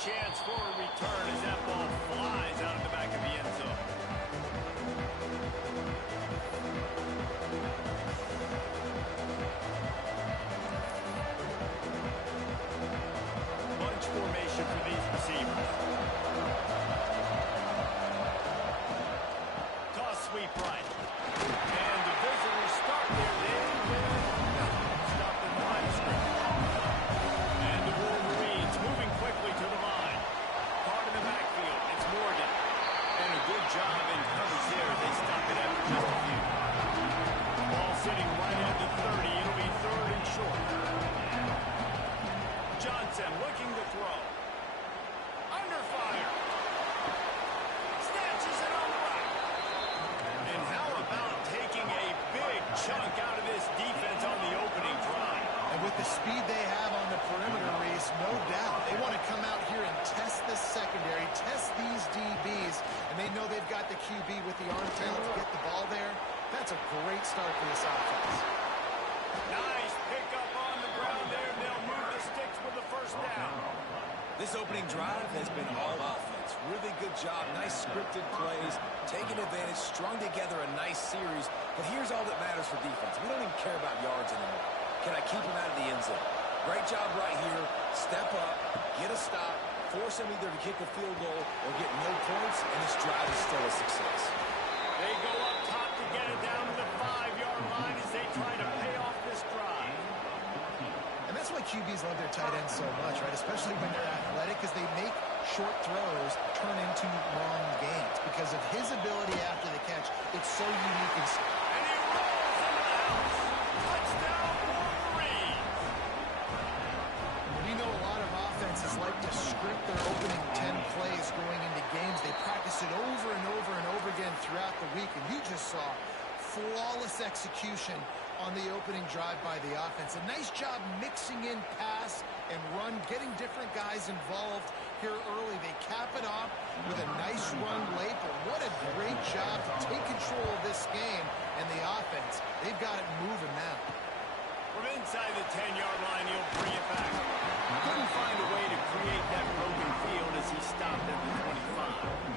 chance for a return as that ball flies out of the back of the end zone. Bunch formation for these receivers. Toss sweep right. And the visitors start there. They will stop the line of scrimmage. And the Wolverines moving quickly to the line. Caught in the backfield. It's Morgan. And a good job in coverage there. They stop it after just a few. Ball sitting right at the 30. It'll be third and short. Johnson looking to throw. Under fire. Snatches it on the right. And how about taking a big chunk out of this defense on the opening drive? And with the speed they have on the perimeter, Reese, no doubt, they want to come out here and test the secondary, test these DBs, and they know they've got the QB with the arm talent to get the ball there. That's a great start for this offense. Nice pickup on the ground there. They'll move the sticks with the first down. This opening drive has been all offense. Really good job. Nice scripted plays, taking advantage, strung together a nice series. But here's all that matters for defense. We don't even care about yards anymore. Can I keep him out of the end zone? Great job right here. Step up, get a stop, force him either to kick a field goal or get no points, and this drive is still a success. They go up top to get it down to the 5-yard line as they try to pay off this drive. And that's why QBs love their tight ends so much, right? Especially when they're athletic, because they make short throws turn into long gains. Because of his ability after the catch, it's so unique. And he rolls into the house. Touchdown, Wolverines. We know a lot of offenses like to script their opening 10 plays going into games. They practice it over and over and over again throughout the week. And you just saw flawless execution on the opening drive by the offense. A nice job mixing in pass and run, getting different guys involved here early. They cap it off with a nice run late, but what a great job to take control of this game and the offense. They've got it moving now. From inside the 10-yard line, he'll bring it back. Couldn't find a way to create that broken field as he stopped at the 25.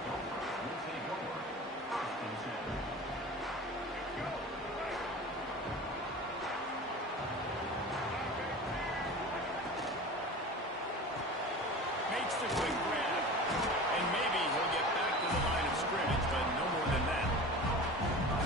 Makes the quick grab, and maybe he'll get back to the line of scrimmage, but no more than that.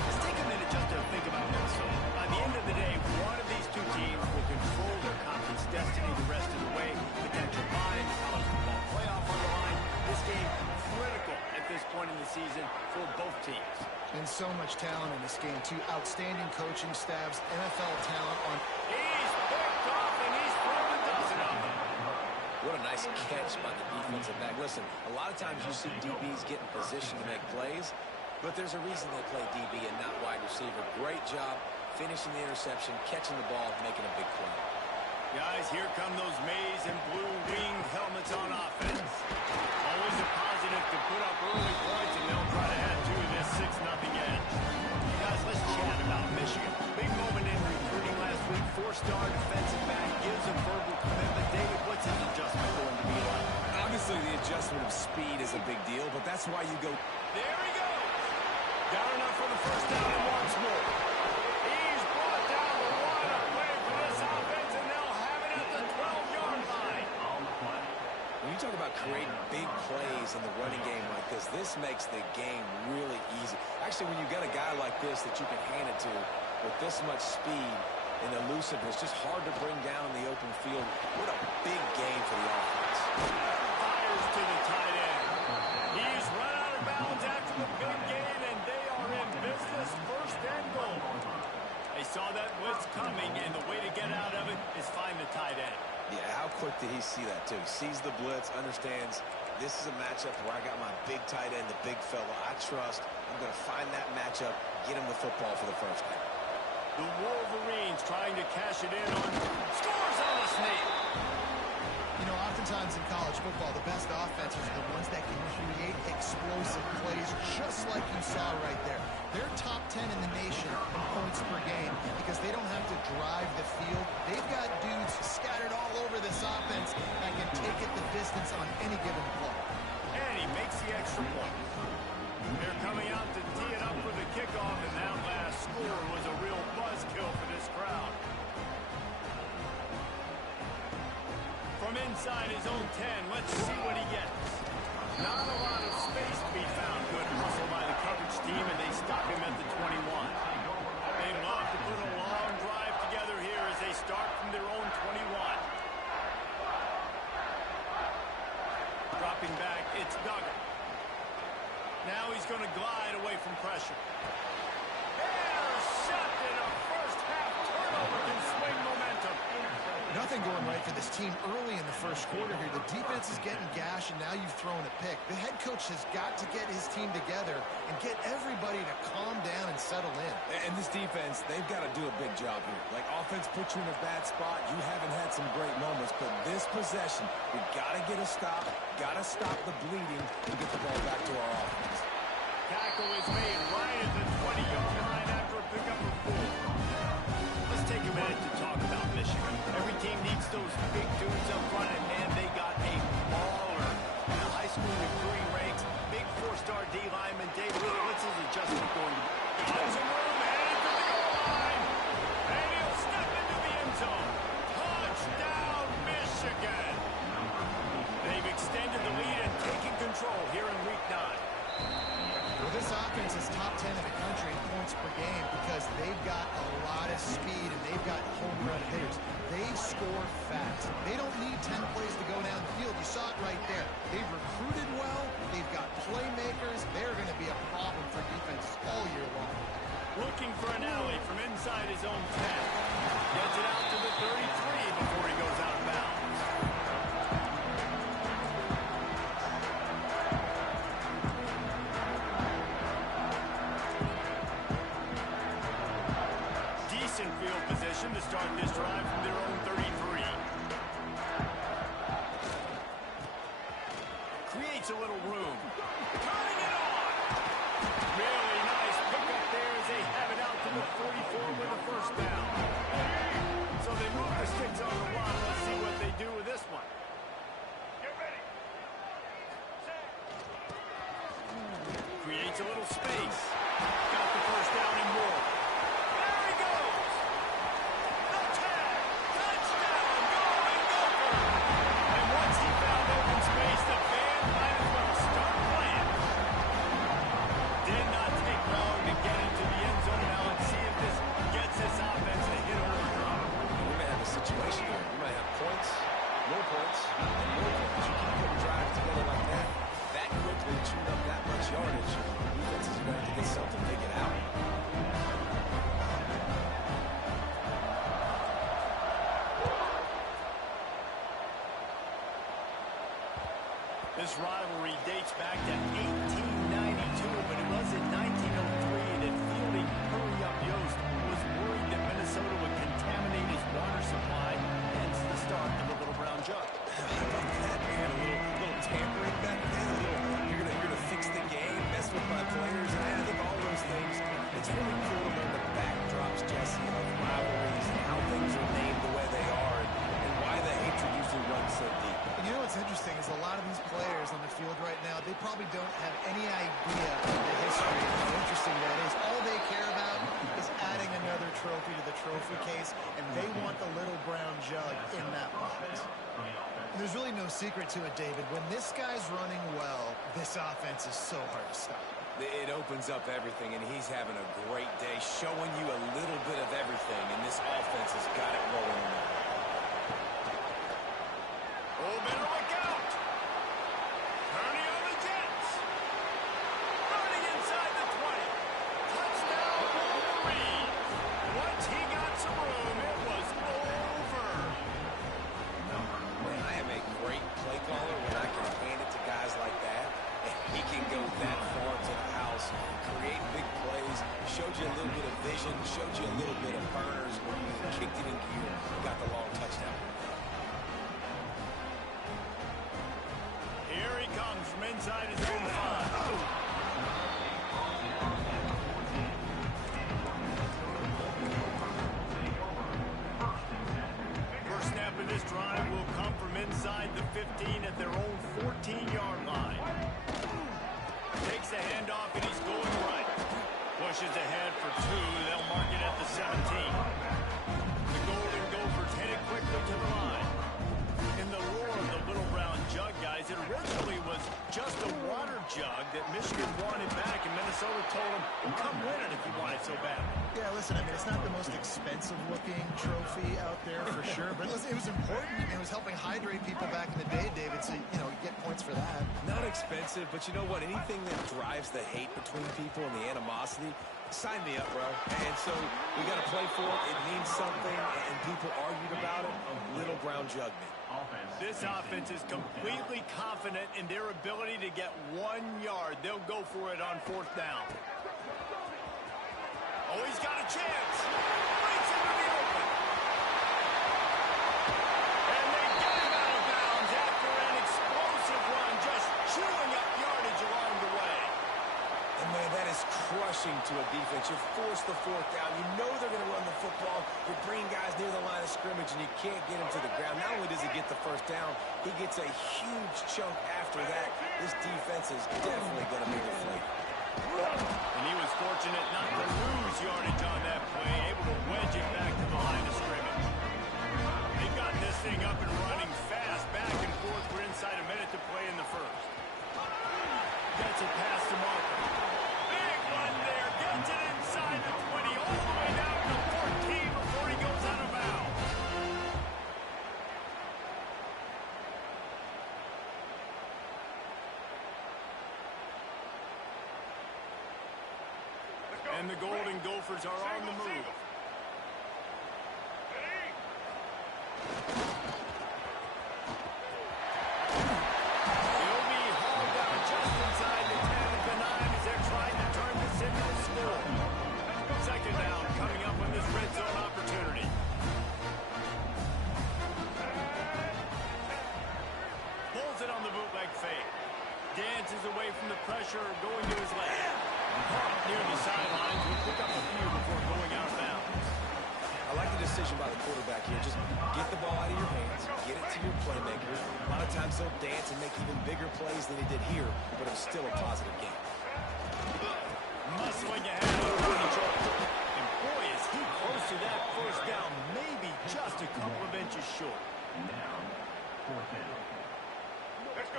Let's take a minute just to think about this. By the end of the day, one of these two teams will control their conference destiny the rest of the way. Potential bye, college football playoff on the line. This game critical at this point in the season for both teams. And so much talent in this game, too. Outstanding coaching staffs, NFL talent on. He's picked off, and he's thrown a dozen of them. What a nice catch by the defensive back. Listen, a lot of times you see DBs get in position to make plays, but there's a reason they play DB and not wide receiver. Great job finishing the interception, catching the ball, making a big play. Guys, here come those maize and blue winged helmets on offense. Always a positive to put up early points, and they'll try to add to this 6-0 edge. Guys, let's chat about Michigan. Big moment in recruiting last week. 4-star defensive back gives a verbal commitment. David, what's his adjustment going to be like? Obviously, the adjustment of speed is a big deal, but that's why you go. There he goes. Got enough for the first down and once more. He's brought down the one away for this offense, and they'll have it at the 12-yard line. When you talk about creating big plays in the running game like this makes the game really easy. Actually, when you've got a guy like this that you can hand it to with this much speed and elusiveness, just hard to bring down in the open field. What a big game for the offense. Fires to the tight end. He's run out of bounds after the big gain, and they are in business, first and goal. They saw that blitz coming, and the way to get out of it is find the tight end. Yeah, how quick did he see that, too? Sees the blitz, understands this is a matchup where I got my big tight end, the big fella I trust. I'm going to find that matchup, get him the football for the first down. The Wolverines trying to cash it in on scores on the sneak. You know, oftentimes in college football, the best offenses are the ones that can create explosive plays, just like you saw right there. They're top 10 in the nation in points per game because they don't have to drive the field. They've got dudes scattered all over this offense that can take it the distance on any given play. And he makes the extra point. They're coming out to tee it up for the kickoff, and that last score was a real buzzkill for this crowd. From inside his own 10, let's see what he gets. Not a lot of space to be found. Good hustle by the coverage team, and they stop him at the 21. They love to put a long drive together here as they start from their own 21. Dropping back, it's Duggar. Now he's going to glide away from pressure. Intercepted. A first-half turnover can swing momentum. Nothing going right for this team early in the first quarter here. The defense is getting gashed, and now you've thrown a pick. The head coach has got to get his team together and get everybody to calm down and settle in. And this defense, they've got to do a big job here. Like, offense puts you in a bad spot. You haven't had some great moments, but this possession, we got to get a stop, got to stop the bleeding, and get the ball back to our offense. Tackle is made right at the 20-yard line after a pickup of 4. Let's take a minute to talk about Michigan. Every team needs those big dudes up front, and man, they got a baller in the high school recruiting ranks. Big 4-star D lineman. Dave, really, what's his adjustment going to be? Got some room, headed to the goal line, and he'll step into the end zone. Touchdown, Michigan! They've extended the lead and taken control here in Week 9. Well, this offense is top 10 in the country in points per game because they've got a lot of speed and they've got home run hitters. They score fast. They don't need 10 plays to go down the field. You saw it right there. They've recruited well. They've got playmakers. They're going to be a problem for defense all year long. Looking for an alley from inside his own 10. Gets it out to the 33 before he goes out of bounds. Decent field position to start this drive from their own 33. Creates a little room. Turning it on. Really nice pickup there as they have it out to the 44 with a first down. So they move the sticks on the line. Let's see what they do with this one. Get ready. Creates a little space. Got the first down and more. There he goes. The tag. Touchdown. Going Gopher. And once he found open space, the band might as well start playing. Did not take long to get into the end zone. Now let's see if this gets this offense a hit or a drop. We may have a situation here. We might have points, more points, and more points. You keep putting drives together like that. That quickly chewed up that much yardage. Defense is going to have to get something figured out. This rivalry dates back to 1892, but it was in 1903 that fielding Hurry-Up Yost was worried that Minnesota would contaminate his water supply, hence the start of the Little Brown Jug. I love that, man. A little tampering back then. You're gonna fix the game, mess with my players, and I think all those things. It's really cool to learn the backdrops, Jesse, of rivalries and how things are named the way they are and why the hatred usually runs so deep. And you know what's interesting is a lot of these players on the field right now, they probably don't have any idea of the history and how interesting that is. All they care about is adding another trophy to the trophy case, and they want the Little Brown Jug in that box. There's really no secret to it, David. When this guy's running well, this offense is so hard to stop. It opens up everything, and he's having a great day, showing you a little bit of everything, and this offense has got it rolling on. Oh, better look out. Turning on the Jets. Running inside the 20. Touchdown, Wolverine. Once he got some room, it was over. Man, I am a great play caller when I can hand it to guys like that. And he can go that far to the house, create big plays, showed you a little bit of vision, showed you a little bit of burners when you kicked it in gear, got the long touchdown. Here he comes from inside his own 5. Snap of this drive will come from inside the 15 at their own 14-yard line. Takes the handoff, and he's going right. Pushes ahead for 2. They'll mark it at the 17. The Golden Gophers headed quickly to the line. In the lore of the Little Brown Jug, guys, it originally was just a water jug that Michigan wanted back, and Minnesota told them, well, come win it if you want it so bad. Yeah, listen, I mean, it's not the most expensive-looking trophy out there for sure, but listen, it was important. I mean, it was helping hydrate people back in the day, David, so, you know, you get points for that. Not expensive, but you know what? Anything that drives the hate between people and the animosity, sign me up, bro. And so we got to play for it. It means something, and people argued about it. Little Brown Jug me. This offense is completely confident in their ability to get 1 yard. They'll go for it on 4th down. Oh, he's got a chance. Breaks into the open. And they get him out of bounds after an explosive run, just chewing up yardage along the way. And, man, that is crushing to a defense. You force the 4th down. You know they're going to run the football. You're bringing guys near the line of scrimmage, and you can't get him to the ground. Not only does he get the 1st down, he gets a huge chunk after that. This defense is definitely going to be deflated. And he was fortunate not to lose yardage on that play, able to wedge it back to the line of scrimmage. They've got this thing up and running fast, back and forth. We're inside a minute to play in the 1st. Gets it past the marker. Big run there. Gets it inside the 20, all the way down to 14 before he goes out of bounds. And the Golden Gophers are on the move. He'll be hauled down just inside the 10 of the 9 as they're trying to turn this into a score. 2nd down coming up on this red zone opportunity. Pulls it on the bootleg fake. Dances away from the pressure, going to his left. Caught near the sidelines, will pick up a few before going out of bounds. I like the decision by the quarterback here. Just get the ball out of your hands, get it to your playmakers. A lot of times they'll dance and make even bigger plays than he did here, but it was still a positive game. Muscling ahead over the shoulder. And boy, is he close to that 1st down, maybe just a couple of inches short.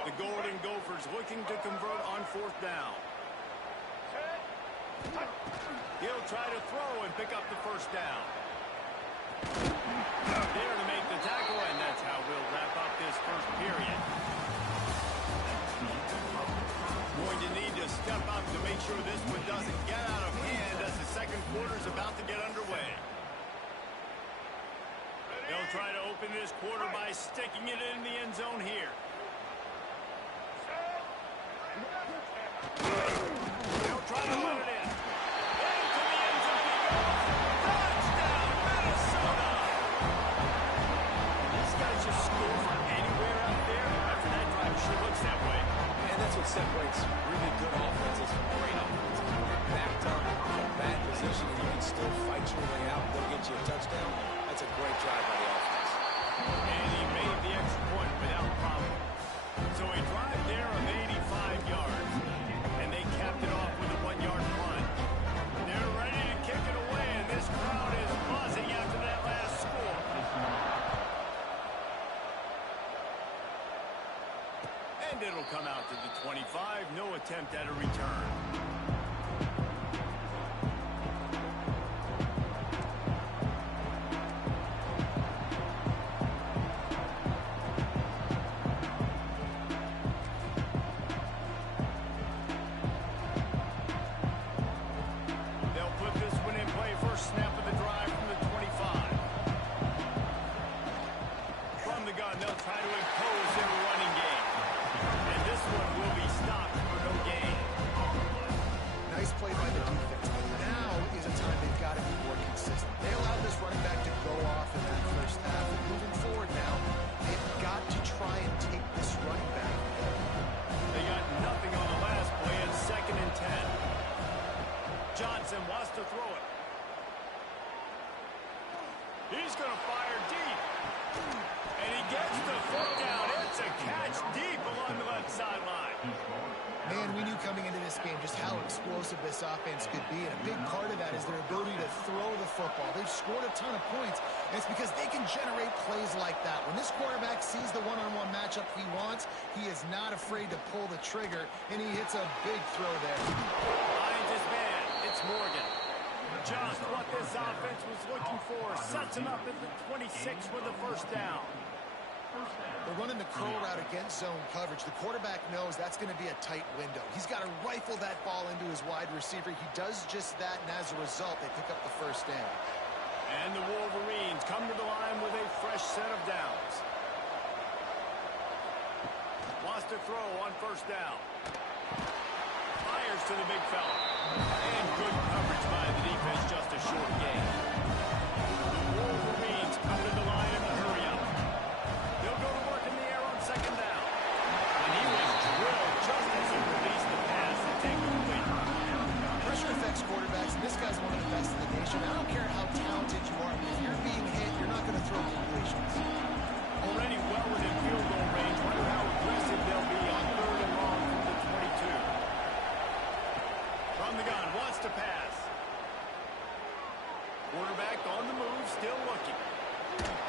The Golden Gophers looking to convert on 4th down. He'll try to throw and pick up the 1st down. There to make the tackle, and that's how we'll wrap up this 1st period. Going to need to step up to make sure this one doesn't get out of hand as the 2nd quarter is about to get underway. They'll try to open this quarter by sticking it in the end zone here. They'll try to run it in. Into the end zone he goes. Touchdown, Minnesota! These guys just score from anywhere out there. After that drive, sure looks that way. And that's what separates really good offenses from great offenses. When you're backed up in a bad position and you can still fight your way out and go get you a touchdown, that's a great drive by the offense. And he made the extra point without problem. So a drive there of 85 yards. And they capped it off with a 1-yard punt. They're ready to kick it away, and this crowd is buzzing after that last score. And it'll come out to the 25. No attempt at a return. going to fire deep. And he gets the foot down. It's a catch deep along the left sideline. Man, we knew coming into this game just how explosive this offense could be, and a big part of that is their ability to throw the football. They've scored a ton of points, and it's because they can generate plays like that. When this quarterback sees the one-on-one matchup he wants, he is not afraid to pull the trigger, and he hits a big throw there. Finds his man. It's Morgan. Just what this offense was looking for. Sets him up at the 26 for the first down. They're running the curl route against zone coverage. The quarterback knows that's going to be a tight window. He's got to rifle that ball into his wide receiver. He does just that, and as a result, they pick up the first down. And the Wolverines come to the line with a fresh set of downs. Wants to throw on first down. Fires to the big fella. And good coverage by the defense, just a short gain. The Wolverines come to the line in the hurry-up. They'll go to work in the air on second down. And he was drilled just as he released the pass to take the lead. Pressure affects quarterbacks, and this guy's one of the best in the nation. I don't care how talented you are. If you're being hit, you're not going to throw completions. Already well within field goal range. Wonder how aggressive they'll be on third and long from the 22. From the gun, wants to pass. Quarterback on the move, still looking.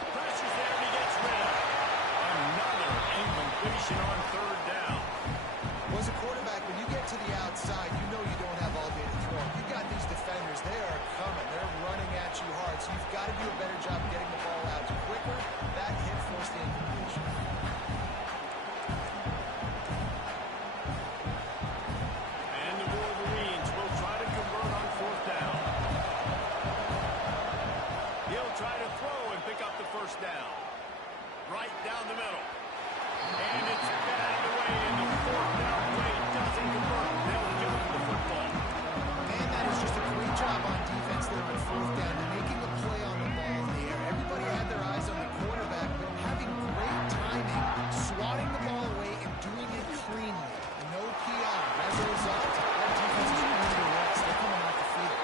Pressure's there, and he gets rid of it. Another incompletion on third down. Well, as a quarterback, when you get to the outside, you know you don't have all day to throw. You've got these defenders. They are coming. They're running at you hard, so you've got to do a better job getting the ball out quicker. That hit forced the incompletion. And the Wolverines will try to convert on fourth down. He'll try to throw and pick up the first down. Right down the middle. And it's batted away, and the fourth down play doesn't convert. They'll give him the football. Man, that is just a great job on defense there on fourth down. They're making a play on the ball in the air. Everybody had their eyes on the quarterback, but having great timing, swatting the ball away, and doing it cleanly. No PI. As a result, our defense is going to rest. They're coming off the field.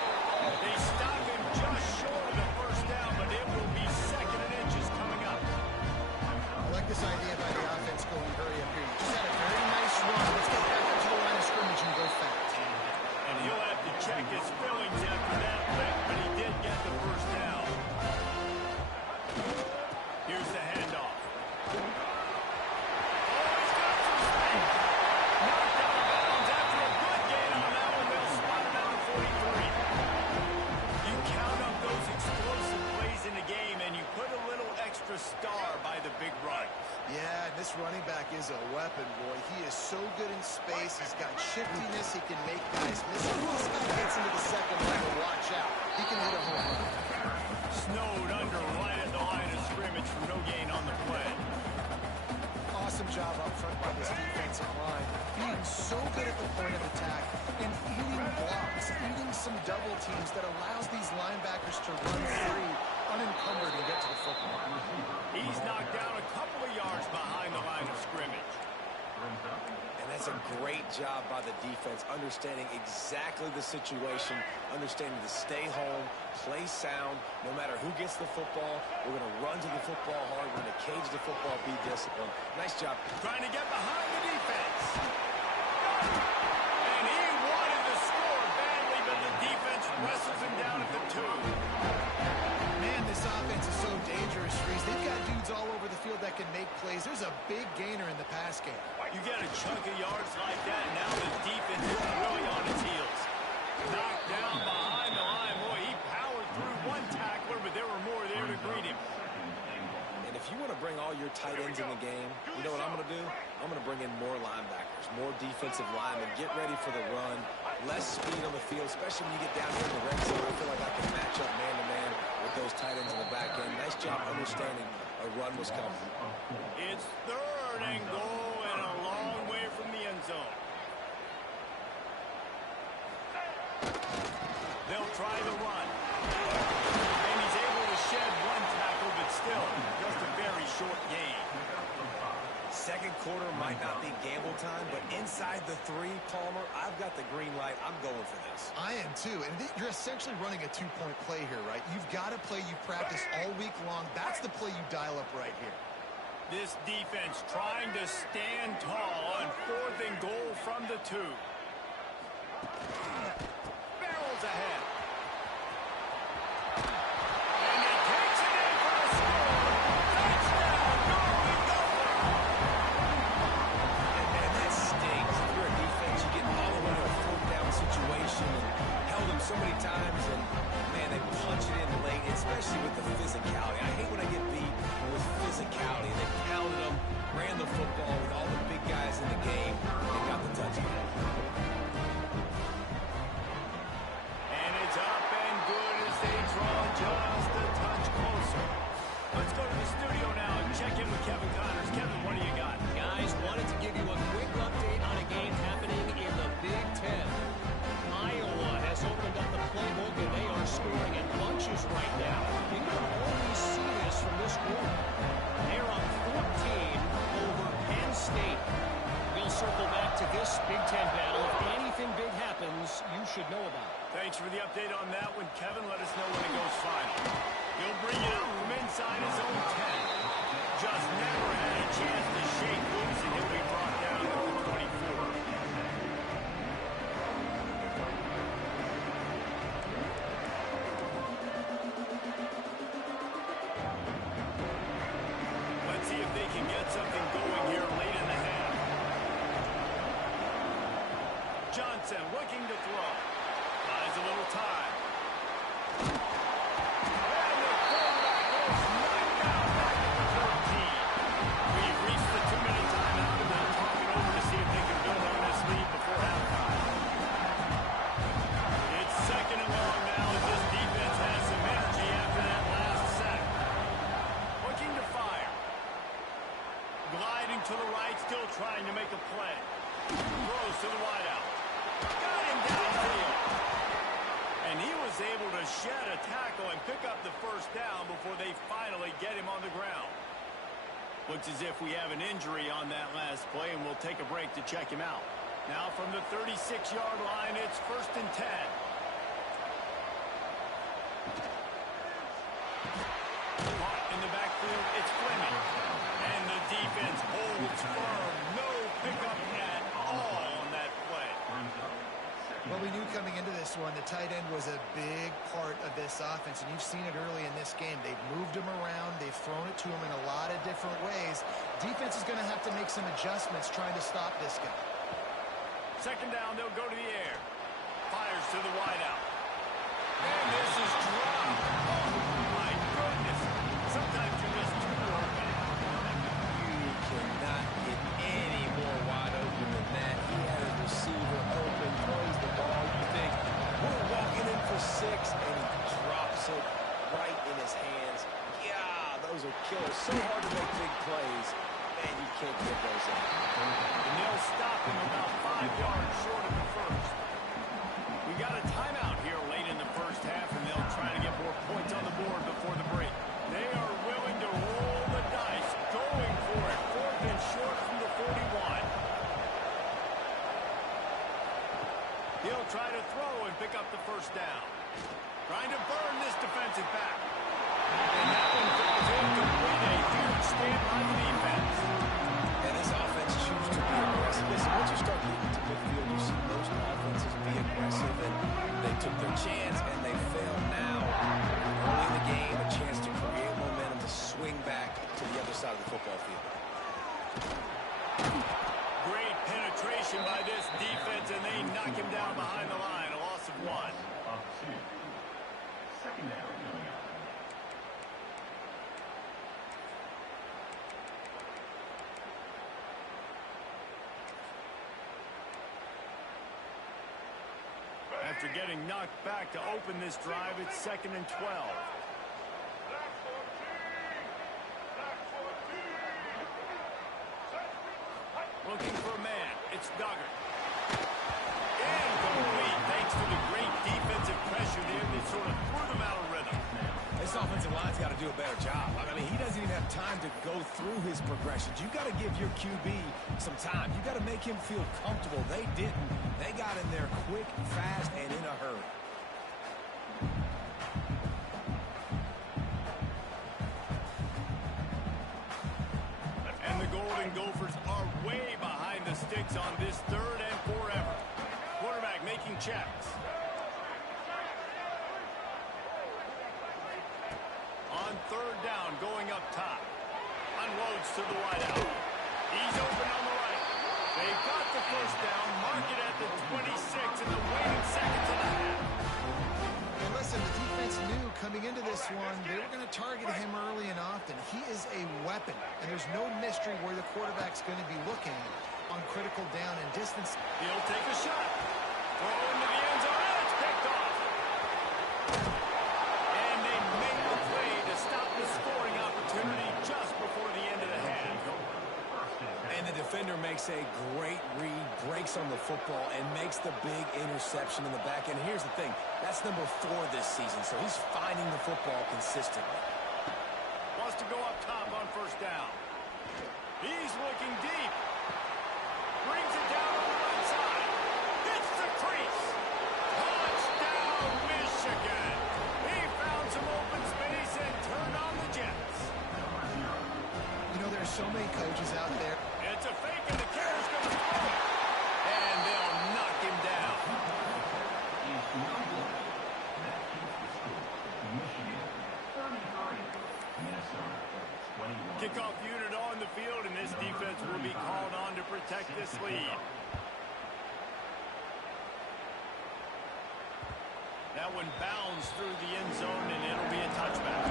They stop him just short of the first down, but it will be second and inches coming up. I like this idea by the offense going hurry up here. You just had a very nice run. Let's get back up to the line of scrimmage and go fast. And he'll have to check his fillings after that lick, but he did get the first down. Here's the handoff. Oh, he's got some space. Knocked out of bounds after a good gain on that one. They'll spot him at the 43. You count up those explosive plays in the game, and you put a little extra star by the big run. Yeah, this running back is a weapon, boy. He is so good in space. He's got shiftiness. He can make guys miss. Once he gets into the second level, watch out. He can hit a home run. Snowed under right at the line of scrimmage for no gain on the play. Awesome job up front by this defensive line. Being so good at the point of attack and eating blocks, eating some double teams that allows these linebackers to run free, unencumbered, and get to the football. He's knocked down a couple of yards behind the line of scrimmage. And that's a great job by the defense, understanding exactly the situation, understanding to stay home, play sound. No matter who gets the football, we're going to run to the football hard. We're going to cage the football, be disciplined. Nice job. Trying to get behind the defense. And he wanted to score badly, but the defense wrestles him down at the 2. Man, this offense is so dangerous, Reese. They've got dudes all over the field that can make plays. There's a big gainer in the pass game. You get a chunk of yards like that, and now the defense is really on its heels. Knocked down behind the line. Boy, he powered through one tackler, but there were more there to greet him. And if you want to bring all your tight ends in the game, you know what I'm going to do? I'm going to bring in more linebackers, more defensive linemen, get ready for the run, less speed on the field, especially when you get down here in the red zone. I feel like I can match up man-to-man with those tight ends in the back end. Nice job understanding a run was coming. It's third and goal and a long way from the end zone. They'll try the run. And he's able to shed one tackle, but still just a very short gain. second quarter might not be gamble time, but inside the 3, Palmer, I've got the green light. I'm going for this. I am too, and you're essentially running a 2-point play here, right? You've got a play you've practiced all week long. That's the play you dial up right here. This defense trying to stand tall on 4th and goal from the 2. Barrels ahead. And he takes it in for a score. Touchdown, going over. And that stings. If you're a defense, you get all the way to a 4th down situation and held them so many times, and, man, they punch it in late, especially with the physicality. I hate when I get beat with physicality. They pounded them, ran the football with all the big guys in the game, and got the touchdown. And it's up and good as they draw just a touch closer. Let's go to the studio now and check in with Kevin Connors. Kevin, what do you got? Guys, wanted to give you a quick update on a game happening in the Big Ten. Iowa has opened up the playbook, and they are scoring in bunches right now. You don't always see this from this group. They're up 14 over Penn State. We'll circle back to this Big Ten battle. If anything big happens, you should know about it. Thanks for the update on that one, Kevin. Let us know when it goes final. He'll bring it up from inside his own 10. Just never had a chance to shake loose, and he'll be brought down at the 24. Let's see if they can get something going here late in the half. Johnson looking to throw. Buys a little time. And the quarterback goes knocked out back at the 13. We've reached the 2-minute timeout, and they'll talk it over to see if they can build on this lead before halftime. It's 2nd and long now, and this defense has some energy after that last sack. Looking to fire. Gliding to the right, still trying to make a play. Throws to the wideout. Got him downfield. And he was able to shed a tackle and pick up the 1st down before they finally get him on the ground. Looks as if we have an injury on that last play, and we'll take a break to check him out. Now from the 36-yard line, it's 1st and 10. Caught in the backfield, it's Fleming. And the defense holds firm. No pickup at all on that play. Well, we knew coming into this one, the tight end was a big part of this offense, and you've seen it early in this game. They've moved him around. They've thrown it to him in a lot of different ways. Defense is going to have to make some adjustments trying to stop this guy. 2nd down, they'll go to the air. Fires to the wideout. And this is dropped. Oh, my goodness. Sometimes you're just too open. You cannot get any more wide open than that. He had a receiver open, throws the ball. You think, we're walking in for 6, and he drops it right in his hands. Yeah, those are killers. So hard to make big plays, and you can't get those in. And they'll stop him about 5 yards short of the 1st. We got a timeout here late in the 1st half, and they'll try to get more points on the board before the break. They are willing to roll the dice, going for it. 4th and short from the 41. He'll try to throw and pick up the 1st down. Trying to burn this defensive back. And that one falls incomplete. A huge stand by the defense. And this offense chooses to be aggressive. Listen, once you start getting to midfield, you see most offenses be aggressive, and they took their chance, and they failed now. Early in the game, a chance to create momentum to swing back to the other side of the football field. Great penetration by this defense, and they knock him down behind the line. A loss of 1. Of 2. 2nd down. After getting knocked back to open this drive, it's 2nd and 12. Looking for a man. It's Duggar. Incomplete. Thanks to the great defensive pressure there, they sort of threw them out of rhythm. As This offensive line's got to do a better job. I mean, he doesn't even have time to go through his progressions. You've got to give your QB some time. You've got to make him feel comfortable. They didn't. They got in there quick, fast, and in a hurry. And the Golden Gophers are way behind the sticks on this 3rd and forever. Quarterback making checks. On 3rd down, going up top. Unloads to the wideout. He's open on the right. They got the 1st down. Mark it at the 26 in the waning seconds of the half. And listen, the defense knew coming into this one, they were going to target him early and often. He is a weapon, and there's no mystery where the quarterback's going to be looking on critical down and distance. He'll take a shot. Throw into the end zone. And it's picked off. And they made the play to stop the scoring opportunity just before the end of the half. And the defender makes a great read, breaks on the football, and makes the big interception in the back end. Here's the thing. That's number 4 this season, so he's finding the football consistently. Wants to go up top on 1st down. He's looking deep. Brings it down on the right side. Hits the crease. Touchdown, Michigan. He found some open space and turned on the Jets. You know, there's so many coaches out there. It's a fake, and the carrier's going to throw it. And they'll knock him down. Kickoff unit on the field, and this defense will be called on to protect this lead. That one bounds through the end zone, and it'll be a touchback.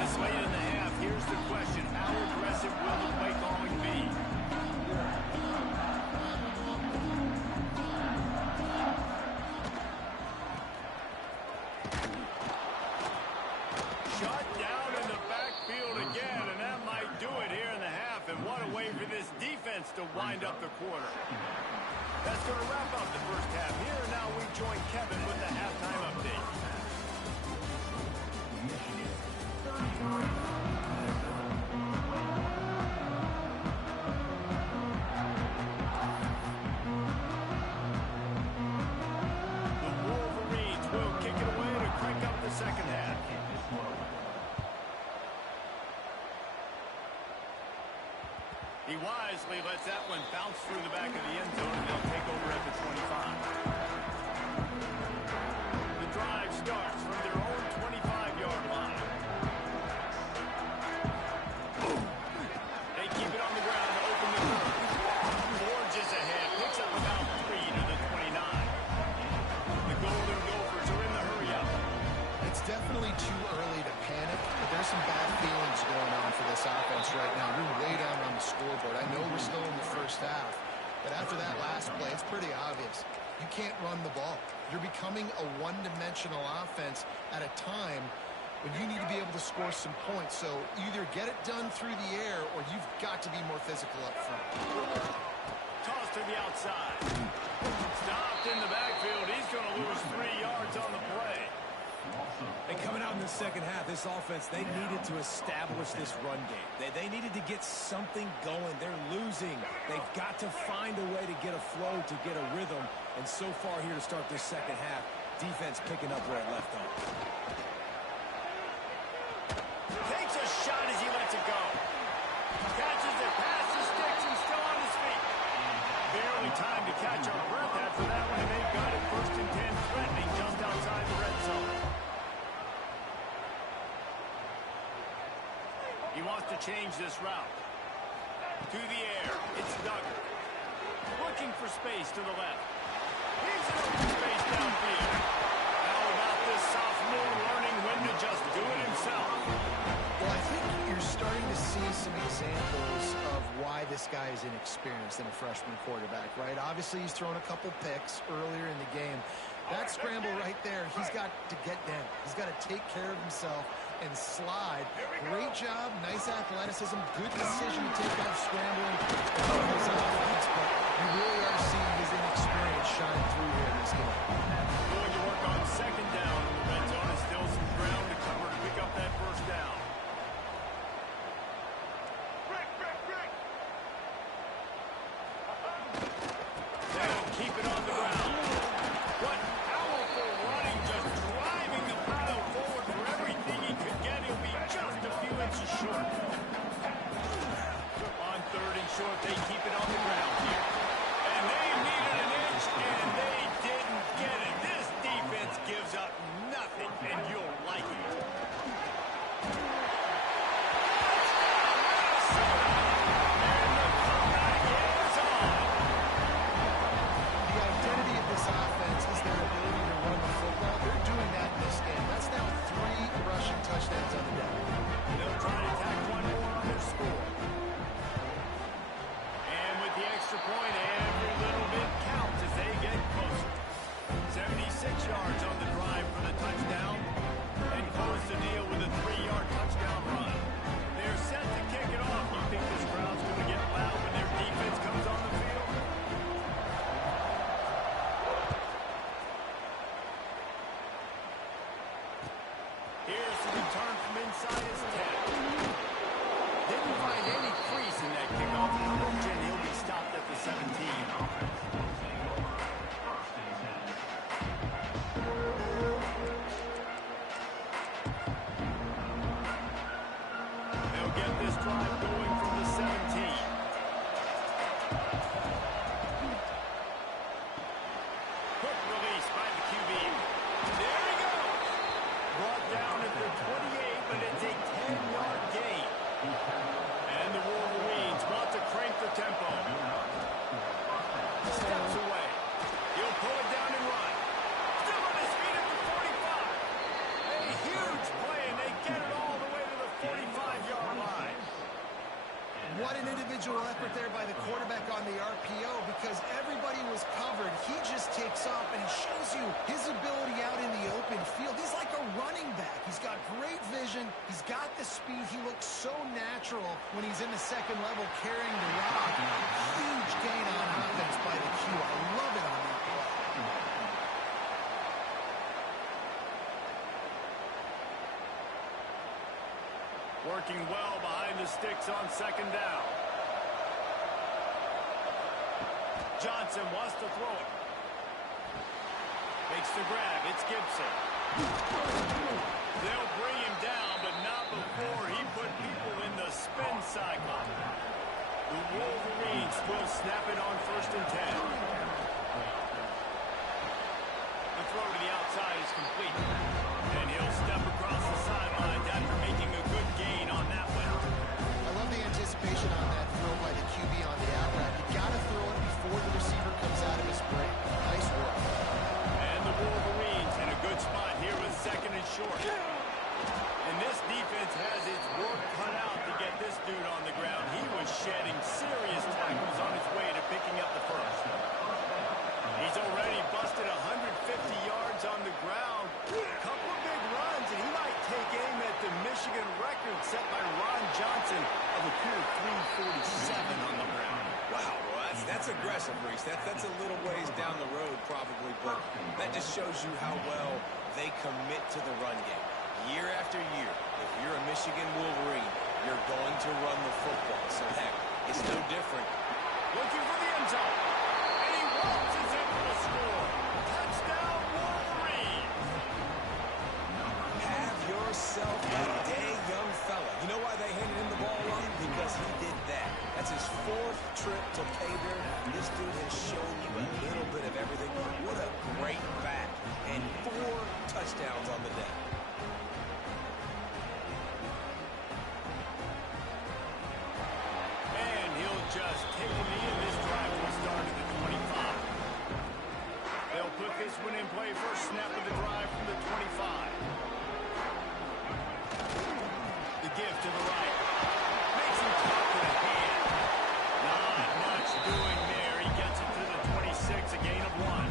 This late in the half, here's the question. How aggressive will the play calling be? Shut down in the backfield again, and that might do it here in the half. And what a way for this defense to wind up the quarter. That's going to wrap up the 1st half. Here now we join Kevin with the halftime update. The Wolverines will kick it away to crank up the 2nd half. He wisely lets that one bounce through the back of the end zone, and they'll take over at the 25. The drive starts from their own 25-yard line. They keep it on the ground to open the 3rd. Forges ahead, picks up about 3 to the 29. The Golden Gophers are in the hurry-up. It's definitely too early to panic, but there's some bad feelings going on for this offense right now. We're way down on the scoreboard. I know we're still in the 1st half, but after that last play, it's pretty obvious. You can't run the ball. You're becoming a one-dimensional offense at a time when you need to be able to score some points. So either get it done through the air or you've got to be more physical up front. Toss to the outside. Stopped in the backfield. He's going to lose 3 yards on the play. And coming out in the 2nd half, this offense, they needed to establish this run game. They needed to get something going. They're losing. They've got to find a way to get a flow, to get a rhythm. And so far here to start this 2nd half, defense picking up where it left off. Takes a shot as he lets it go. Catches it past the sticks and still on his feet. Barely time to catch our breath after that one, and they've got it 1st and 10, threatening just outside the red zone. He wants to change this route. To the air. It's Duggar. Looking for space to the left. He's in open space downfield. How about this sophomore learning when to just do it himself? Well, I think you're starting to see some examples of why this guy is inexperienced in a freshman quarterback, right? Obviously, he's thrown a couple picks earlier in the game. That scramble right there, he's got to get down. He's got to take care of himself and slide. Great job, nice athleticism, good decision to take off scrambling. Offense, but you really are seeing his inexperience shine through here in this game. Going to work on second down in the red zone. Is still some ground to cover to pick up that first down. They'll keep it on the ground. What powerful running, just driving the pile forward for everything he could get. He'll be just a few inches short. On third and short, they keep it on the ground here. And they needed an inch, and they didn't get it. This defense gives up nothing, and you'll like it. And the comeback is on. The identity of this offense is their ability to run the football. They're doing that in this game. That's now 3 rushing touchdowns on the day. They'll try to tack one more on their score. And with the extra point, every little bit counts as they get closer. 76 yards on the drive for the touchdown. And close the deal with a 3-yard touchdown run. They're set to kick it off. You think this crowd's going to get loud when their defense comes on the field? Here's the return from inside his 10. Didn't find any crease in that kickoff coverage, and he'll be stopped at the 17. They'll get this drive going from the 17. Quick release by the QB. There he goes. Brought down at the 28, but it's a 10-yard gain. And the Wolverines want to crank the tempo. Steps away. He'll pull it down and run. Still on his feet at the 45. A huge play, and they get it all the way to the 45-yard line. What an individual effort there by the quarterback on the RPO, because everybody was covered. He just takes off, and it shows you his ability out in the open field. He's like a running back. He's got great vision. He's got the speed. He looks so natural when he's in the second level carrying the rock. Huge gain on offense by the Q. I love it on that play. Working well behind the sticks on second down. Johnson wants to throw it. Makes the grab. It's Gibson. They'll bring him down, but not before he put people in the spin cycle. The Wolverines will snap it on first and 10. The throw to the outside is complete. And he'll step across the sideline after making a good gain on that one. I love the anticipation on that throw by the QB on the out route. You got to throw it before the receiver comes out of his break. Nice work. And the Wolverines in a good spot here with second and short. And this defense has its work cut out to get this dude on the ground. He was shedding serious tackles on his way to picking up the first. He's already busted 150 yards on the ground. A couple of big runs, and he might take aim at the Michigan record set by Ron Johnson of a cool 347 on the ground. Wow, well, that's aggressive, Reese. That's a little ways down the road probably, but that just shows you how well they commit to the run game. Year after year, if you're a Michigan Wolverine, you're going to run the football. So, heck, it's no different. Looking for the end zone. And he waltzes in for the score. Touchdown, Wolverines. Have yourself a day, young fella. You know why they handed him the ball, Ron? Because he did that. That's his 4th trip to pay dirt. This dude has shown you a little bit of everything. What a great back. And 4 touchdowns on the day. And he'll just take a knee, and this drive will start at the 25. They'll put this one in play. First snap of the drive from the 25. The give to the right. Makes him talk to the hand. Not much doing there. He gets it to the 26, a gain of 1.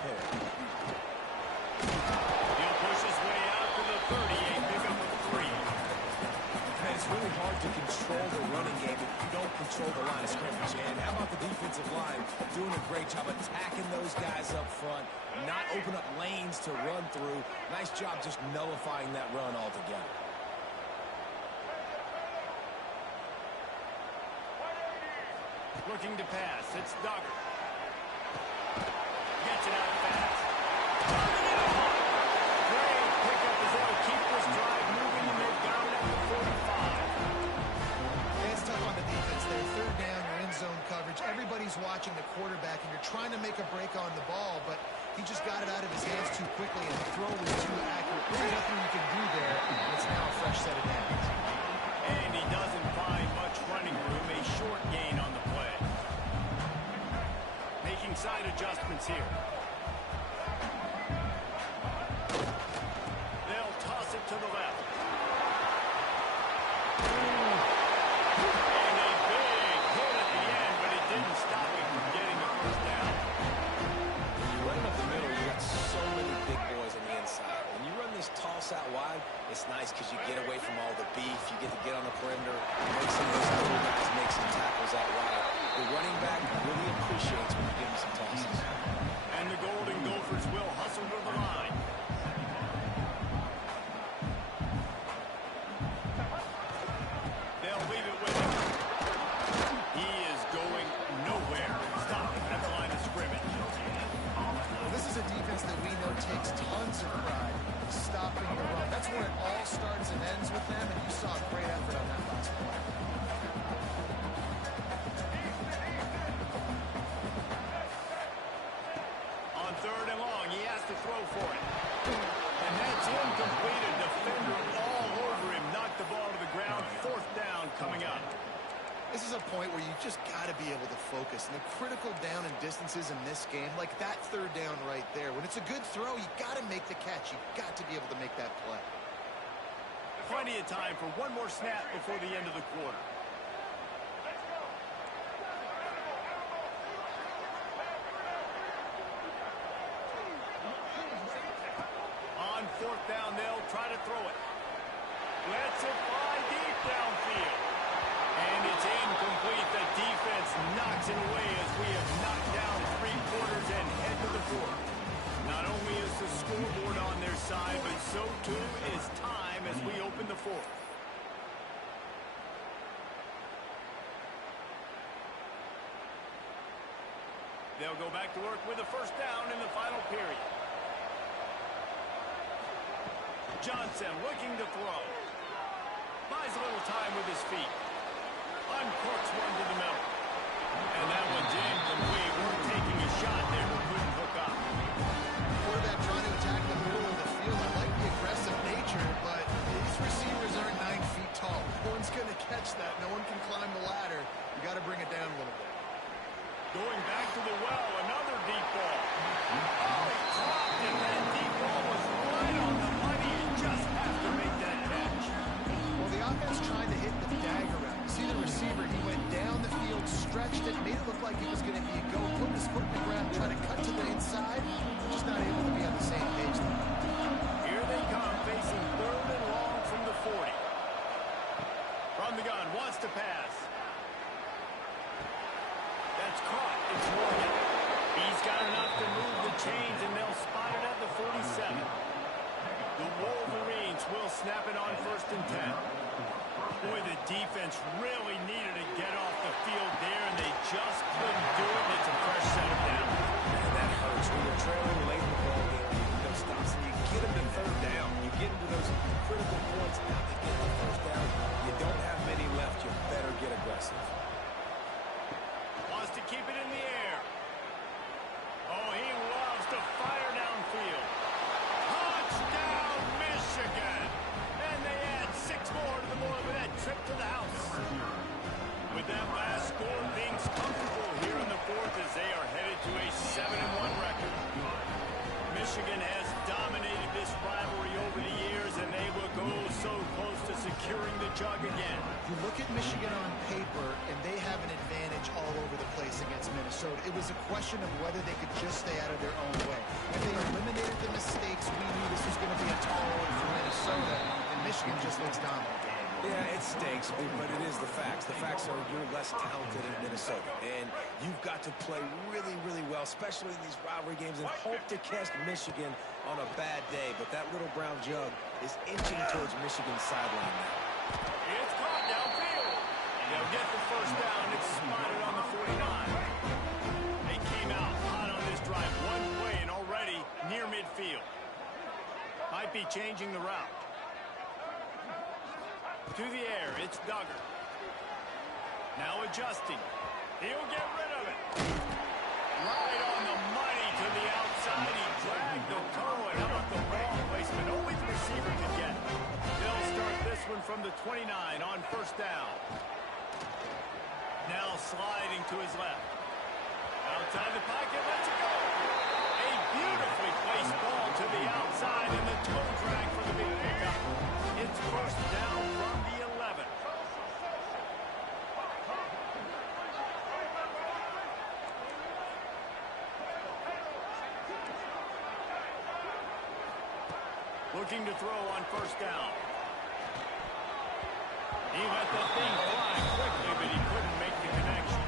prepared. He'll push his way out to the 30, a pickup of 3. Man, it's really hard to control the running game if you don't control the line of scrimmage. And how about the defensive line doing a great job attacking those guys up front, not open up lanes to run through. Nice job just nullifying that run altogether. Looking to pass. It's Duggar. Gets it out fast. Great pickup as they'll keep this drive moving, and they've got it at the 45. Yeah, it's tough on the defense there. Third down, you're in zone coverage. Everybody's watching the quarterback, and you're trying to make a break on the ball, but he just got it out of his hands too quickly, and the throw was too accurate. There's nothing you can do there, and it's now a fresh set of downs. And he doesn't find much running room. A short gain on the play. Making side adjustments here. They'll toss it to the left. And a big hit at the end, but it didn't stop him from getting a first down. Running up the middle, you got so many big boys on the inside. When you run this toss out wide, it's nice because you get away from all the beef. You get to get on the perimeter, make some of those other guys make some tackles out wide. The running back really appreciates when you give him some tosses. And the Golden Gophers will hustle to the line. They'll leave it with him. He is going nowhere. Stop at the line of scrimmage. Well, this is a defense that we know takes tons of pride stopping the run. That's where it all starts and ends with them, and you saw a great effort on that last play. On 3rd and long, he has to throw for it. And that's incomplete. A defender all over him. Knocked the ball to the ground. 4th down coming up. This is a point where you just got to be able to focus. And the critical down and distances in this game, like that 3rd down right there, when it's a good throw, you got to make the catch. You got to be able to make that play. Plenty of time for one more snap before the end of the quarter. On 4th down, they'll try to throw it. Lets it fly deep downfield. And it's incomplete. The defense knocks it away as we have knocked down 3 quarters and head to the 4th. Not only is the scoreboard on their side, but so too is time as we open the 4th. They'll go back to work with a 1st down in the final period. Johnson looking to throw. Buys a little time with his feet. Uncorks one to the middle. And that one's incomplete. We're taking a shot there, but couldn't hook up. Quarterback trying to attack the middle of the field. I like the aggressive nature, but these receivers aren't 9 feet tall. No one's going to catch that. No one can climb the ladder. You got to bring it down a little bit. Going back to the well, another deep ball. Oh, he dropped it. That deep ball was right on the money. You just have to make that catch. Well, the offense tried to hit the dagger route. You see the receiver, he went down the field, stretched it, made it look like it was going to be a go, put his foot in the ground, try to cut to the inside. Just not able to be on the same page there. Here they come, facing 3rd and long from the 40. From the gun, wants to pass. That's caught. It's Morgan. He's got enough to move the chains, and they'll spot it at the 47. The Wolverines will snap it on 1st and 10. Boy, the defense really needed to get off the field there, and they just couldn't do it. It's a fresh set of downs. Man, that hurts. When you're trailing late in the ball game, you get those stops, and you get them to 3rd down. You get into those critical points, now to get the 1st down. You don't have many left. You better get aggressive. Wants to keep it in the air. Oh, he loves to fire downfield. Touchdown, Michigan! And they add 6 more to the board with that trip to the house. With that last score, things comfortable here in the 4th Minnesota. It was a question of whether they could just stay out of their own way. If they eliminated the mistakes, we knew this was going to be a tall order for Minnesota, and Michigan just looks dominant. Yeah, it stinks, but it is the facts. The facts are you're less talented in Minnesota, and you've got to play really, really well, especially in these rivalry games, and hope to catch Michigan on a bad day. But that little brown jug is inching towards Michigan's sideline now. It's caught downfield. They'll get the first down. It's spotted on the 49. They came out hot on this drive. One play and already near midfield. Might be changing the route. To the air, it's Duggar. Now adjusting. He'll get rid of it. Right on the money to the outside. He dragged the toe, and how about the ball placement? Only the receiver could get it. They'll start this one from the 29 on first down. Now sliding to his left. Outside the pocket, lets it go. A beautifully placed ball to the outside, and the toe drag for the big pickup. It's first down from the 11. Looking to throw on first down. He let that thing fly quickly, but he couldn't make the connection.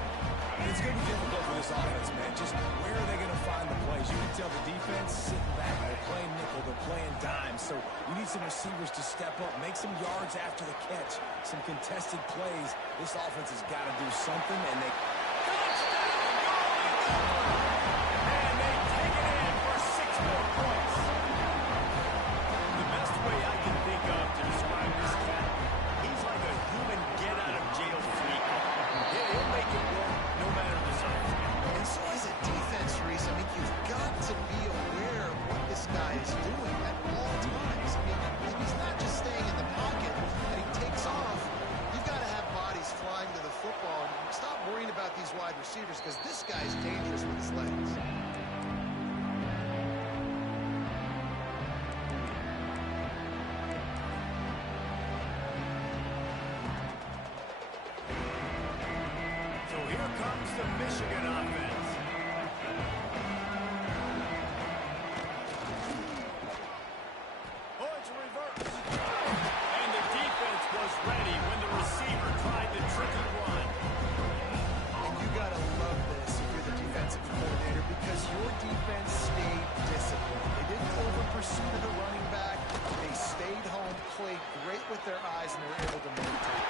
It's going to be difficult for this offense, man. Just where are they going to find the plays? You can tell the defense sitting back. They're playing nickel. They're playing dime. So you need some receivers to step up, make some yards after the catch, some contested plays. This offense has got to do something, and they... And they take it in for 6 more points. The best way I can think of to describe this cat, he's like a human get-out-of-jail freak. He'll make it work no matter the circumstance. And so as a defense, Reese, I mean, you've got to be aware of what this guy is doing at all times. I mean, if he's not just staying in the pocket and he takes off, you've got to have bodies flying to the football. And stop worrying about these wide receivers because this guy's dangerous with his legs. So here comes the Michigan offense. Oh, it's a reverse. And the defense was ready when the receiver tried the tricky run. And you got to love this if you're the defensive coordinator because your defense stayed disciplined. They didn't over-pursue to the running back. They stayed home, played great with their eyes, and were able to maintain.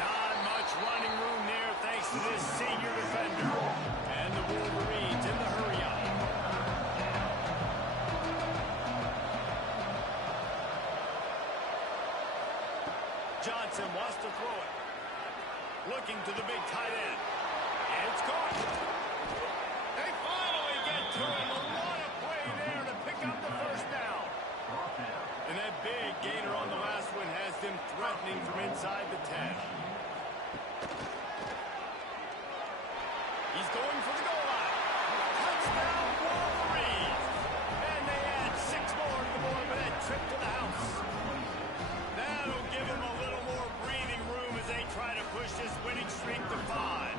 Not much running room there thanks to this senior defender. And the Wolverines in the hurry-up. Johnson wants to throw it. Looking to the big tight end. It's caught. They finally get to him. A lot of play there to pick up the first down. And that big gainer on the last one has them threatening from inside the 10. He's going for the goal line. Touchdown, Wolverines. And they add 6 more to the board with that trip to the house. That'll give them a little more breathing room as they try to push this winning streak to 5.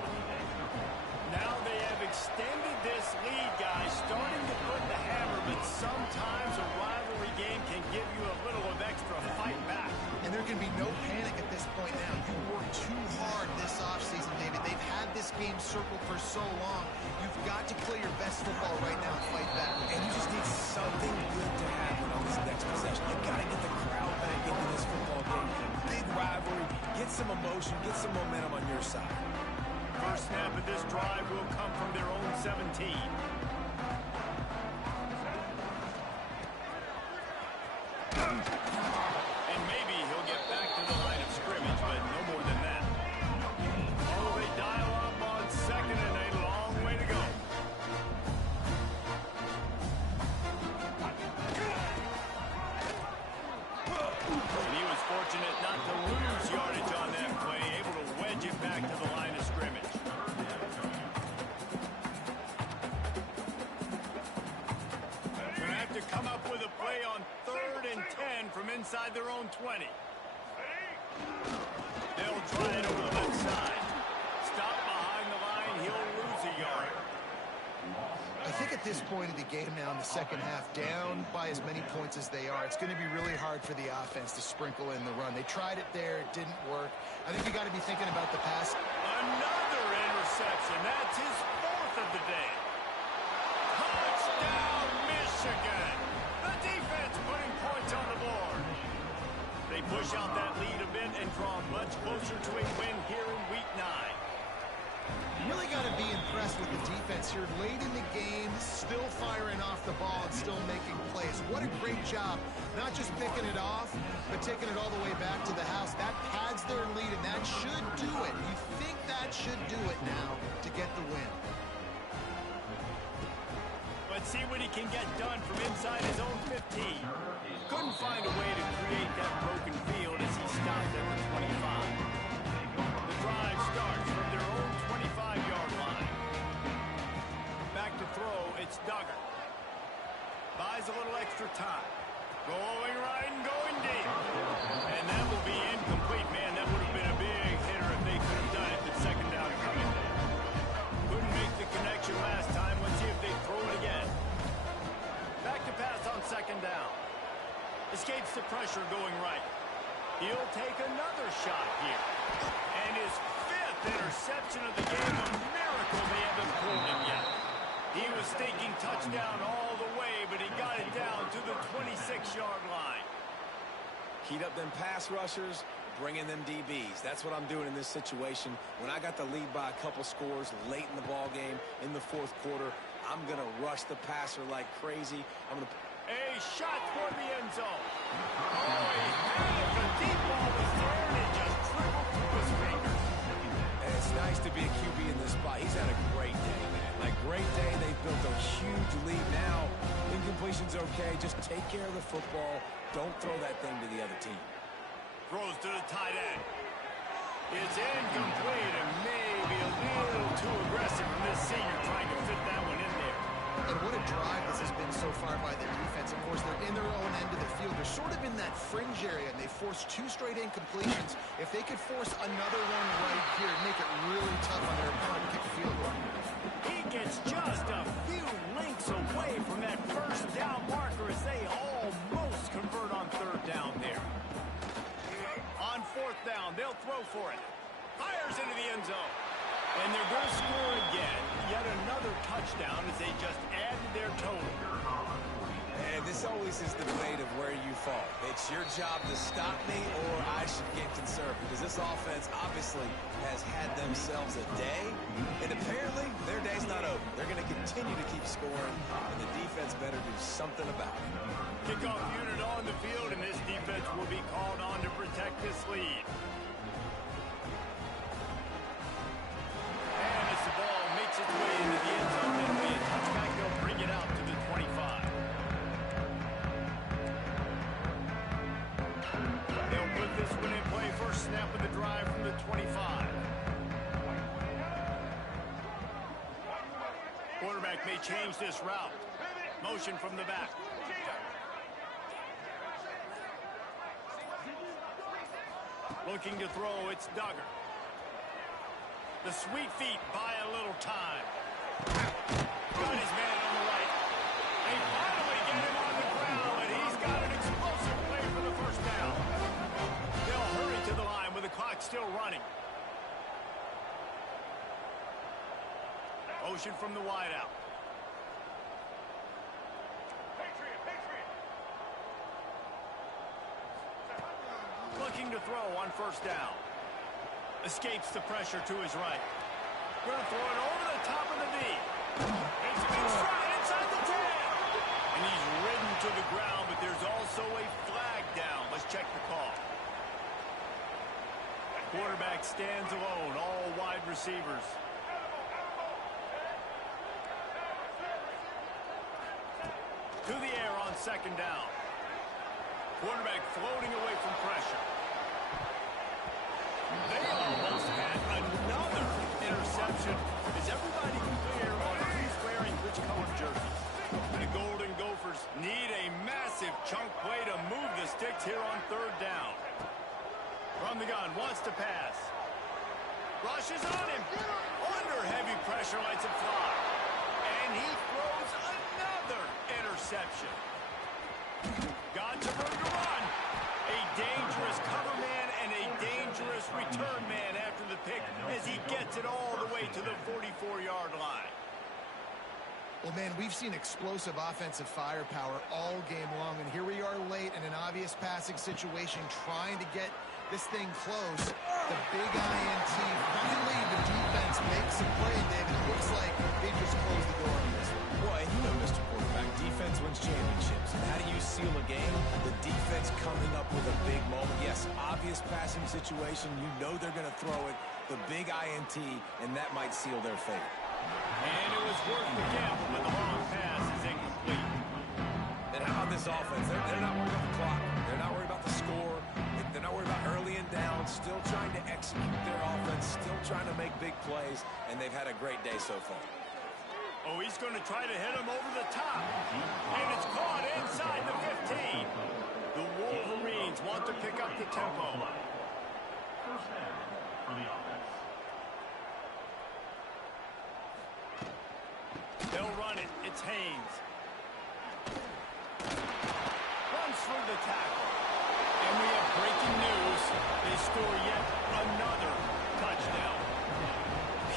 Now they have extended this lead, guys, starting to put the hammer, but sometimes a rivalry game can give you a little of extra fight back. And there can be no panic at this point now. You worked too hard this offseason, David. They've had this game circled for so long. You've got to play your best football right now and fight back. And you just need something good to happen on this next possession. You got to get the crowd back into this football game. Big rivalry. Get some emotion. Get some momentum on your side. First snap of this drive will come from their own 17. And maybe he'll get back to the line of scrimmage, but no more than that. Oh, they dial up on second and a long way to go. And he was fortunate not to lose yardage on that play, able to wedge it back to the line of scrimmage. Gonna have to come up with a play on 3rd and 10 from inside their own 20. They'll try it over the left side. Stop behind the line, he'll lose a yard. think at this point of the game now in the second half, down by as many points as they are, it's going to be really hard for the offense to sprinkle in the run. They tried it there. It didn't work. I think you got to be thinking about the pass. Another interception. That's his fourth of the day. Touchdown, Michigan. The defense putting points on the board. They push out that lead a bit and draw much closer to a win here in Week 9. You really got to be impressed with the defense here. Late in the game, still firing off the ball and still making plays. What a great job. Not just picking it off, but taking it all the way back to the house. That pads their lead, and that should do it. You think that should do it now to get the win. Let's see what he can get done from inside his own 15. Couldn't find a way to create that broken field as he stopped at the 25. The drive starts from their own 25-yard line. Back to throw, it's Duggar. Buys a little extra time. Going right and going deep. And that will be incomplete. Man, that would have been a big hitter if they could have done it. The second down coming. Couldn't make the connection last time. Let's see if they throw it again. Back to pass on second down. Escapes the pressure going right. He'll take another shot here. And his fifth interception of the game. A miracle they haven't pulled him yet. He was thinking touchdown all the way, but he got it down to the 26-yard line. Heat up them pass rushers, bring in them DBs. That's what I'm doing in this situation. When I got the lead by a couple scores late in the ball game in the fourth quarter, I'm going to rush the passer like crazy. I'm going to... A shot toward the end zone. Oh, he had it. The deep ball was there, and it just trickled through his fingers. And it's nice to be a QB in this spot. He's had a great day, man. Like, great day. They've built a huge lead now. Incompletion's okay. Just take care of the football. Don't throw that thing to the other team. Throws to the tight end. It's incomplete and maybe a little too aggressive from this senior trying to fit that one in there. And what a drive this has been so far by the defense. Of course, they're in their own end of the field. They're sort of in that fringe area, and they forced 2 straight incompletions. If they could force another one right here, it'd make it really tough on their opponent to kick a field goal. He gets just a few links away from that first down marker as they almost convert on third down there. On fourth down, they'll throw for it. Fires into the end zone. And they're going to score again. Yet another touchdown as they just add to their total. And this always is the debate of where you fall. It's your job to stop me or I should get conservative. Because this offense obviously has had themselves a day. And apparently their day's not over. They're going to continue to keep scoring. And the defense better do something about it. Kickoff unit on the field, and this defense will be called on to protect this lead. And as the ball makes its way into the end zone, it'll be a touchback. They'll bring it out to the 25. They'll put this one in play. First snap of the drive from the 25. Quarterback may change this route. Motion from the back. Looking to throw, it's Duggar. The sweet feet buy a little time. Got his man on the right. They finally get him on the ground, and he's got an explosive play for the first down. They'll hurry to the line with the clock still running. Motion from the wideout. Looking to throw on first down. Escapes the pressure to his right. Going to throw it over the top of the knee. It's a big stride inside the 10. And he's ridden to the ground, but there's also a flag down. Let's check the call. Quarterback stands alone, all wide receivers. To the air on second down. Quarterback floating away from pressure. They almost had another interception. Is everybody clear on who's wearing which color jersey? The Golden Gophers need a massive chunk play to move the sticks here on third down. From the gun, wants to pass. Rushes on him. Under heavy pressure, lets it fly. And he throws reception. Got to room to run. A dangerous cover man and a dangerous return man after the pick as he gets it all the way to the 44-yard line. Well, man, we've seen explosive offensive firepower all game long, and here we are late in an obvious passing situation trying to get this thing close. The big INT. Finally, the defense makes a play, David. It looks like they just closed the door on this one. Well, and you know, Mr. Quarterback, defense wins championships. And how do you seal a game? The defense coming up with a big moment. Yes, obvious passing situation. You know they're going to throw it. The big INT, and that might seal their fate. And it was worth the gamble, but the long pass is incomplete. And how about this offense? They're not worried about the clock. They're not worried about the score. They're not worried about early and down. Still trying to execute their offense. Still trying to make big plays. And they've had a great day so far. Oh, he's going to try to hit him over the top. And it's caught inside the 15. The Wolverines want to pick up the tempo. First down for the offense. They'll run it. It's Haynes. Runs through the tackle. And we have breaking news. They score yet another touchdown.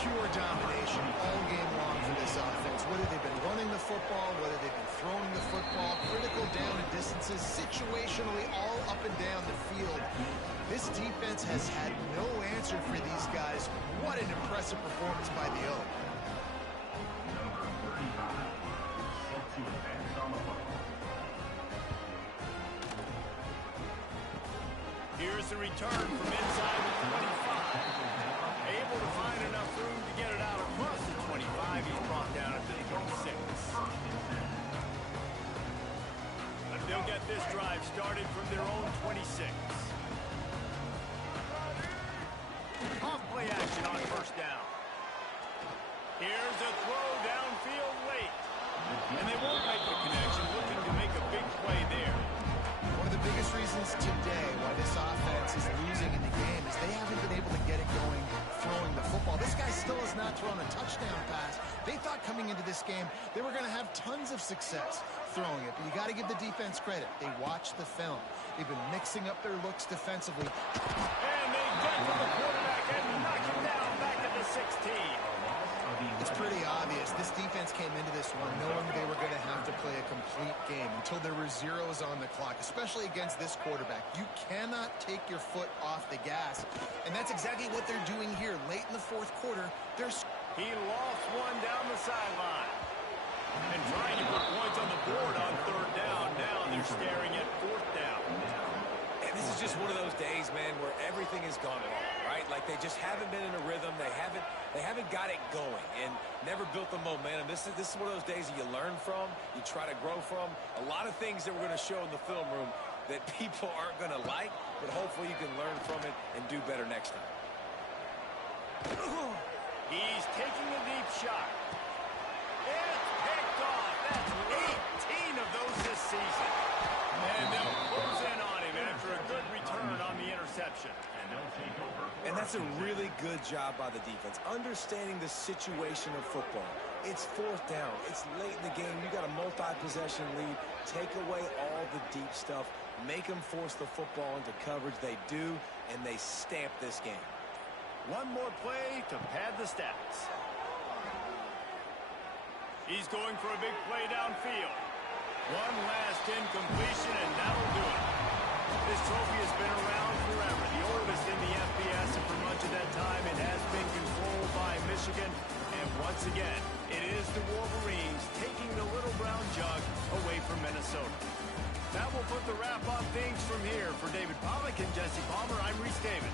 Pure domination all game long for this offense. Whether they've been running the football, whether they've been throwing the football, critical down and distances, situationally all up and down the field. This defense has had no answer for these guys. What an impressive performance by the O. Number 35 set to advance on the football. Here's the return from inside the 25. Able to find enough room to get it out across the 25. He's brought down at the 26. But they'll get this drive started from their own 26. Off play action on first down. Here's a throw downfield late. And they won't make the connection, looking to make a big play there. One of the biggest reasons today why this offense is losing in the game is they haven't been able to get it going throwing the football. This guy still has not thrown a touchdown pass. They thought coming into this game they were going to have tons of success throwing it, but you got to give the defense credit. They watched the film. They've been mixing up their looks defensively. And they get to the quarterback and knock him down back at the 16. It's pretty obvious. This defense came into this one knowing they were going to have to play a complete game until there were zeros on the clock, especially against this quarterback. You cannot take your foot off the gas, and that's exactly what they're doing here. Late in the fourth quarter, He lost one down the sideline. And trying to put points on the board on third down. Now they're staring at fourth down. And this is just one of those days, man, where everything has gone wrong, right? Like they just haven't been in a rhythm. They haven't got it going and never built the momentum. This is one of those days that you learn from, you try to grow from. A lot of things that we're going to show in the film room that people aren't going to like, but hopefully you can learn from it and do better next time. He's taking a deep shot. It's picked off. That's 18 of those this season. And they'll close in on him after a good return on the interception. And they'll take over. And that's a really good job by the defense, understanding the situation of football. It's fourth down. It's late in the game. You got a multi-possession lead. Take away all the deep stuff. Make them force the football into coverage. They do, and they stamp this game. One more play to pad the stats. He's going for a big play downfield. One last incompletion, and that'll do it. This trophy has been around forever, the oldest in the FBS, and for much of that time it has been controlled by Michigan. And once again, it is the Wolverines taking the little brown jug away from Minnesota. That will put the wrap on things from here. For David Pollack and Jesse Palmer, I'm Reese Davis.